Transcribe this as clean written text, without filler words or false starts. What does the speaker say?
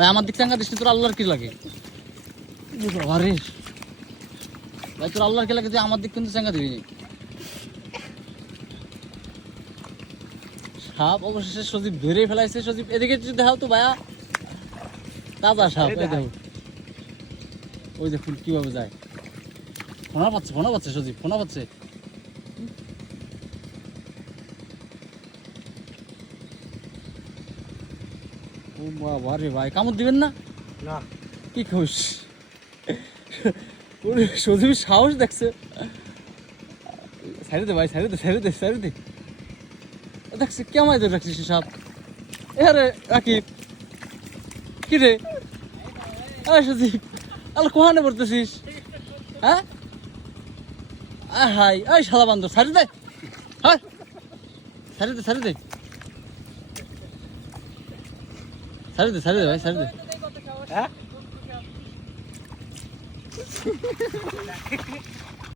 ভাই আমার দিক চাঙ্গা দৃষ্টি তোর আল্লাহর কি লাগে আরে ভাই তোর আল্লাহর কি লাগে যে আমার দিক কিন্তু চাঙ্গা দিবি সাপ অবশেষে সজীব ধরে ফেলাইছে সজীব এদিকে যদি দেখাও তো ভাইয়া তাজা সাপ এই দেখো ওই দেখুন কিভাবে যায় ফোনা পাচ্ছে সজীব ফোনা পাচ্ছে ও বাবা রে ভাই কামড় দিবেন না না কি খুশ সজীব সাহস দেখছে সাইডে দে ভাই সাইডে দে দেখছে কেমন ধরে রাখছিস সাপ আরে রাকিব কি রে আরে সজীব আল্লাহ কোহানে পড়তেছিস হ্যাঁ হাই আই শালা বান্দর সাইডে দে হ্যাঁ সাইডে দে সাইডে দে ভাই সাইডে দে হ্যাঁ